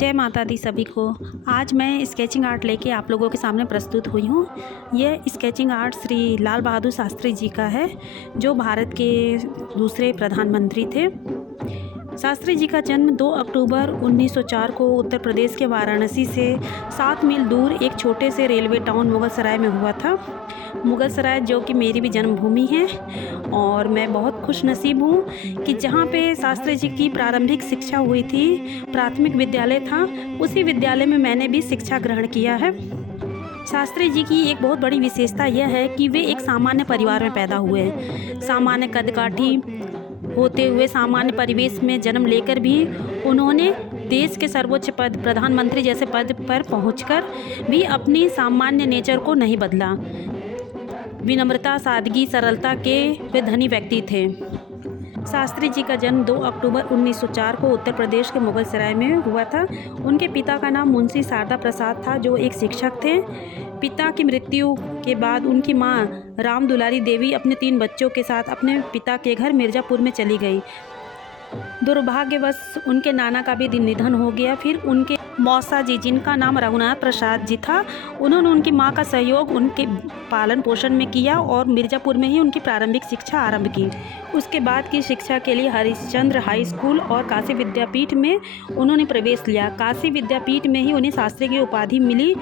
जय माता दी सभी को। आज मैं स्केचिंग आर्ट लेके आप लोगों के सामने प्रस्तुत हुई हूँ। ये स्केचिंग आर्ट श्री लाल बहादुर शास्त्री जी का है, जो भारत के दूसरे प्रधानमंत्री थे। शास्त्री जी का जन्म 2 अक्टूबर 1904 को उत्तर प्रदेश के वाराणसी से 7 मील दूर एक छोटे से रेलवे टाउन मुगलसराय में हुआ था। मुगलसराय जो कि मेरी भी जन्मभूमि है, और मैं बहुत खुश नसीब हूँ कि जहाँ पे शास्त्री जी की प्रारंभिक शिक्षा हुई थी, प्राथमिक विद्यालय था, उसी विद्यालय में मैंने भी शिक्षा ग्रहण किया है। शास्त्री जी की एक बहुत बड़ी विशेषता यह है कि वे एक सामान्य परिवार में पैदा हुए हैं। सामान्य कदकाठी होते हुए सामान्य परिवेश में जन्म लेकर भी उन्होंने देश के सर्वोच्च पद प्रधानमंत्री जैसे पद पर पहुंचकर भी अपनी सामान्य नेचर को नहीं बदला। विनम्रता, सादगी, सरलता के वे धनी व्यक्ति थे। शास्त्री जी का जन्म 2 अक्टूबर 1904 को उत्तर प्रदेश के मुगलसराय में हुआ था। उनके पिता का नाम मुंशी शारदा प्रसाद था, जो एक शिक्षक थे। पिता की मृत्यु के बाद उनकी मां राम दुलारी देवी अपने 3 बच्चों के साथ अपने पिता के घर मिर्ज़ापुर में चली गई। दुर्भाग्यवश उनके नाना का भी निधन हो गया। फिर उनके मौसा जी, जिनका नाम रघुनाथ प्रसाद जी था, उन्होंने उनकी मां का सहयोग उनके पालन पोषण में किया और मिर्ज़ापुर में ही उनकी प्रारंभिक शिक्षा आरंभ की। उसके बाद की शिक्षा के लिए हरिश्चंद्र हाई स्कूल और काशी विद्यापीठ में उन्होंने प्रवेश लिया। काशी विद्यापीठ में ही उन्हें शास्त्री की उपाधि मिली,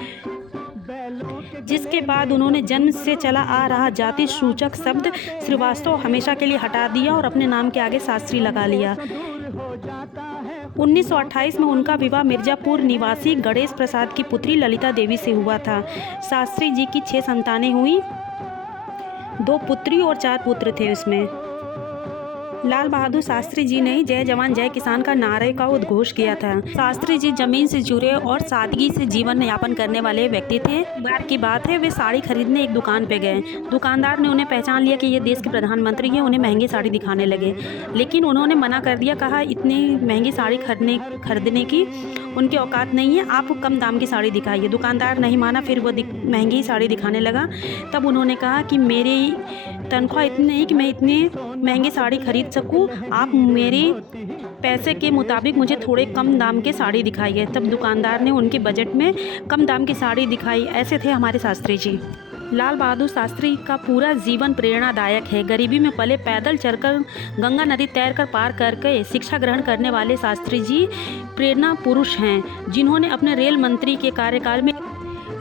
जिसके बाद उन्होंने जन्म से चला आ रहा जाति सूचक शब्द श्रीवास्तव हमेशा के लिए हटा दिया और अपने नाम के आगे शास्त्री लगा लिया। 1928 में उनका विवाह मिर्ज़ापुर निवासी गणेश प्रसाद की पुत्री ललिता देवी से हुआ था। शास्त्री जी की 6 संतानें हुई, 2 पुत्री और 4 पुत्र थे। उसमें लाल बहादुर शास्त्री जी ने जय जवान जय किसान का नारे का उद्घोष किया था। शास्त्री जी जमीन से जुड़े और सादगी से जीवन यापन करने वाले व्यक्ति थे। बार की बात है, वे साड़ी खरीदने एक दुकान पे गए। दुकानदार ने उन्हें पहचान लिया कि ये देश के प्रधानमंत्री हैं। उन्हें महंगी साड़ी दिखाने लगे, लेकिन उन्होंने मना कर दिया। कहा, इतनी महंगी साड़ी खरीदने की उनकी औकात नहीं है, आप कम दाम की साड़ी दिखाइए। दुकानदार नहीं माना, फिर वो महंगी साड़ी दिखाने लगा। तब उन्होंने कहा कि मेरी तनख्वाह इतनी नहीं कि मैं इतनी महंगी साड़ी खरीद सकूं, आप मेरे पैसे के मुताबिक मुझे थोड़े कम दाम के साड़ी दिखाइए। तब दुकानदार ने उनके बजट में कम दाम की साड़ी दिखाई। ऐसे थे हमारे शास्त्री जी। लाल बहादुर शास्त्री का पूरा जीवन प्रेरणादायक है। गरीबी में पले, पैदल चलकर, गंगा नदी तैरकर पार करके शिक्षा ग्रहण करने वाले शास्त्री जी प्रेरणा पुरुष हैं, जिन्होंने अपने रेल मंत्री के कार्यकाल में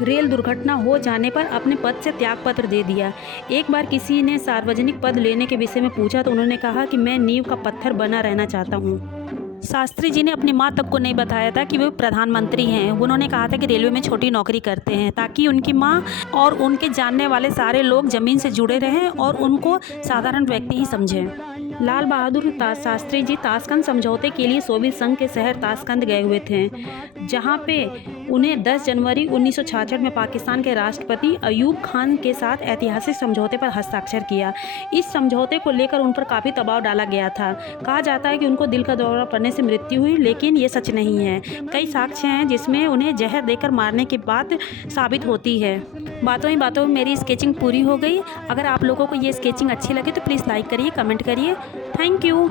रेल दुर्घटना हो जाने पर अपने पद से त्यागपत्र दे दिया। एक बार किसी ने सार्वजनिक पद लेने के विषय में पूछा तो उन्होंने कहा कि मैं नींव का पत्थर बना रहना चाहता हूँ। शास्त्री जी ने अपनी माँ तक को नहीं बताया था कि वे प्रधानमंत्री हैं। उन्होंने कहा था कि रेलवे में छोटी नौकरी करते हैं, ताकि उनकी माँ और उनके जानने वाले सारे लोग ज़मीन से जुड़े रहें और उनको साधारण व्यक्ति ही समझें। लाल बहादुर शास्त्री जी ताशकंद समझौते के लिए सोवियत संघ के शहर ताशकंद गए हुए थे, जहां पे उन्हें 10 जनवरी 1966 में पाकिस्तान के राष्ट्रपति अयूब खान के साथ ऐतिहासिक समझौते पर हस्ताक्षर किया। इस समझौते को लेकर उन पर काफ़ी दबाव डाला गया था। कहा जाता है कि उनको दिल का दौरा पड़ने से मृत्यु हुई, लेकिन ये सच नहीं है। कई साक्ष्य हैं जिसमें उन्हें जहर देकर मारने की बात साबित होती है। बातों ही बातों में मेरी स्केचिंग पूरी हो गई। अगर आप लोगों को ये स्केचिंग अच्छी लगे तो प्लीज़ लाइक करिए, कमेंट करिए। Thank you.